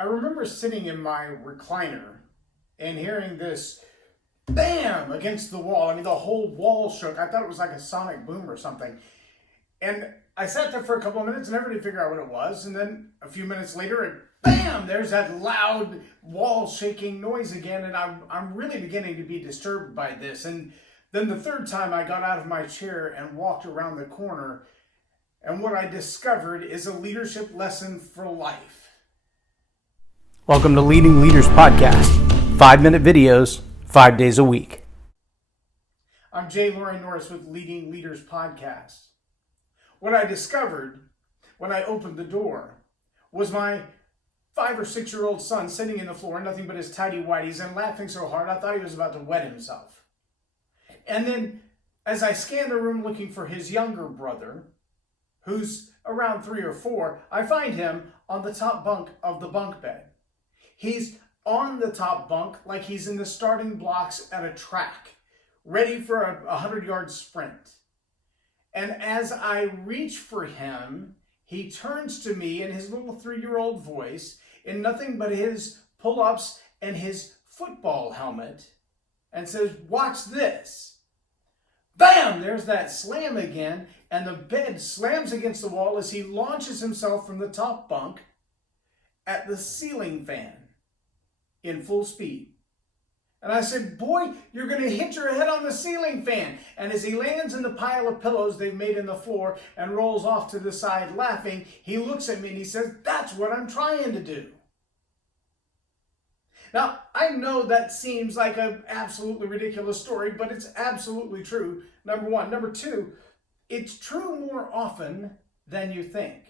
I remember sitting in my recliner and hearing this bam against the wall. I mean, the whole wall shook. I thought it was like a sonic boom or something. And I sat there for a couple of minutes and never did figure out what it was. And then a few minutes later, bam, there's that loud wall shaking noise again. And I'm really beginning to be disturbed by this. And then the third time I got out of my chair and walked around the corner, and what I discovered is a leadership lesson for life. Welcome to Leading Leaders Podcast, 5-minute videos, 5 days a week. I'm Loren Norris with Leading Leaders Podcast. What I discovered when I opened the door was my 5 or 6 year old son sitting in the floor, nothing but his tidy whities, and laughing so hard I thought he was about to wet himself. And then as I scanned the room looking for his younger brother, who's around 3 or 4, I find him on the top bunk of the bunk bed. He's on the top bunk like he's in the starting blocks at a track, ready for a 100-yard sprint. And as I reach for him, he turns to me in his little 3-year-old voice, in nothing but his pull-ups and his football helmet, and says, "Watch this." Bam! There's that slam again, and the bed slams against the wall as he launches himself from the top bunk at the ceiling fan in full speed. And I said, "Boy, you're going to hit your head on the ceiling fan." And as he lands in the pile of pillows they've made in the floor and rolls off to the side laughing, he looks at me and he says, "That's what I'm trying to do." Now, I know that seems like an absolutely ridiculous story, but it's absolutely true, number one. Number two, it's true more often than you think.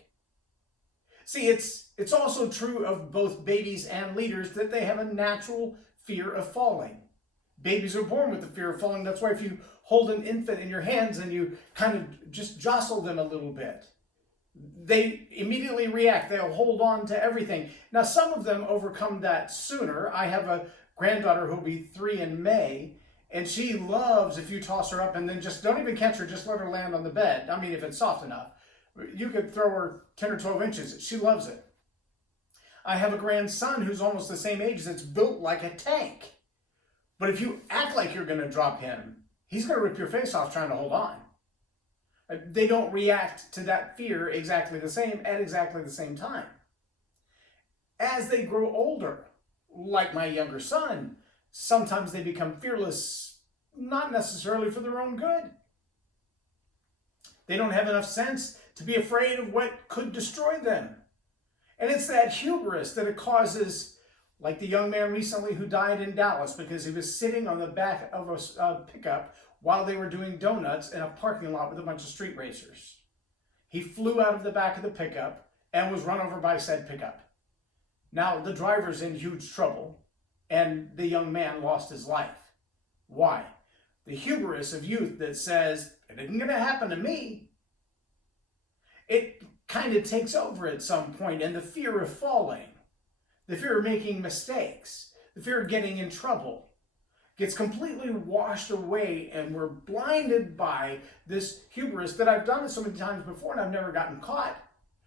See, it's also true of both babies and leaders that they have a natural fear of falling. Babies are born with the fear of falling. That's why if you hold an infant in your hands and you kind of just jostle them a little bit, they immediately react. They'll hold on to everything. Now, some of them overcome that sooner. I have a granddaughter who'll be 3 in May, and she loves if you toss her up and then just don't even catch her, just let her land on the bed. I mean, if it's soft enough. You could throw her 10 or 12 inches. She loves it. I have a grandson who's almost the same age that's built like a tank. But if you act like you're going to drop him, he's going to rip your face off trying to hold on. They don't react to that fear exactly the same at exactly the same time. As they grow older, like my younger son, sometimes they become fearless, not necessarily for their own good. They don't have enough sense to be afraid of what could destroy them. And it's that hubris that it causes, like the young man recently who died in Dallas because he was sitting on the back of a pickup while they were doing donuts in a parking lot with a bunch of street racers. He flew out of the back of the pickup and was run over by said pickup. Now the driver's in huge trouble and the young man lost his life. Why? The hubris of youth that says, "It isn't going to happen to me." It kind of takes over at some point, and the fear of falling, the fear of making mistakes, the fear of getting in trouble gets completely washed away, and we're blinded by this hubris that I've done it so many times before and I've never gotten caught.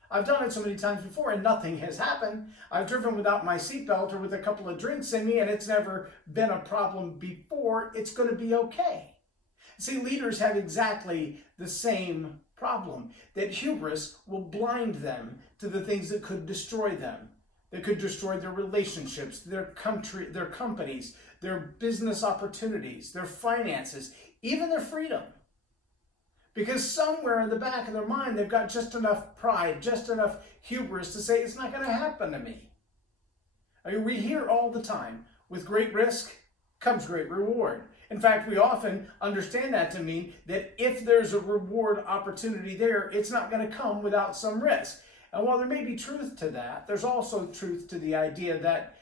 I've done it so many times before and nothing has happened. I've driven without my seatbelt or with a couple of drinks in me and it's never been a problem before. It's going to be okay. See, leaders have exactly the same problem, that hubris will blind them to the things that could destroy them, that could destroy their relationships, their country, their companies, their business opportunities, their finances, even their freedom. Because somewhere in the back of their mind, they've got just enough pride, just enough hubris to say, it's not going to happen to me. I mean, we hear all the time, with great risk comes great reward. In fact, we often understand that to mean that if there's a reward opportunity there, it's not going to come without some risk. And while there may be truth to that, there's also truth to the idea that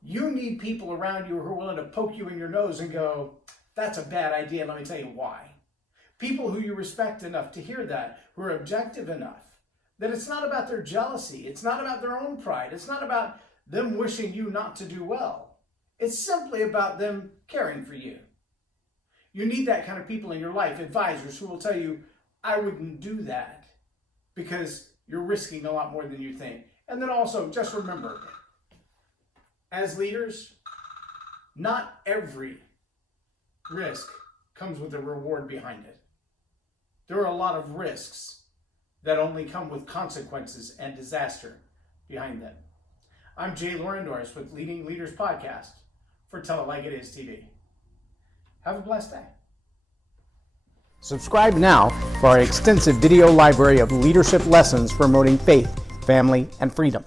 you need people around you who are willing to poke you in your nose and go, "That's a bad idea, let me tell you why." People who you respect enough to hear that, who are objective enough, that it's not about their jealousy, it's not about their own pride, it's not about them wishing you not to do well. It's simply about them caring for you. You need that kind of people in your life, advisors who will tell you, "I wouldn't do that," because you're risking a lot more than you think. And then also, just remember, As leaders, not every risk comes with a reward behind it. There are a lot of risks that only come with consequences and disaster behind them. I'm Loren Norris with Leading Leaders Podcast for Tell It Like It Is TV. Have a blessed day. Subscribe now for our extensive video library of leadership lessons promoting faith, family, and freedom.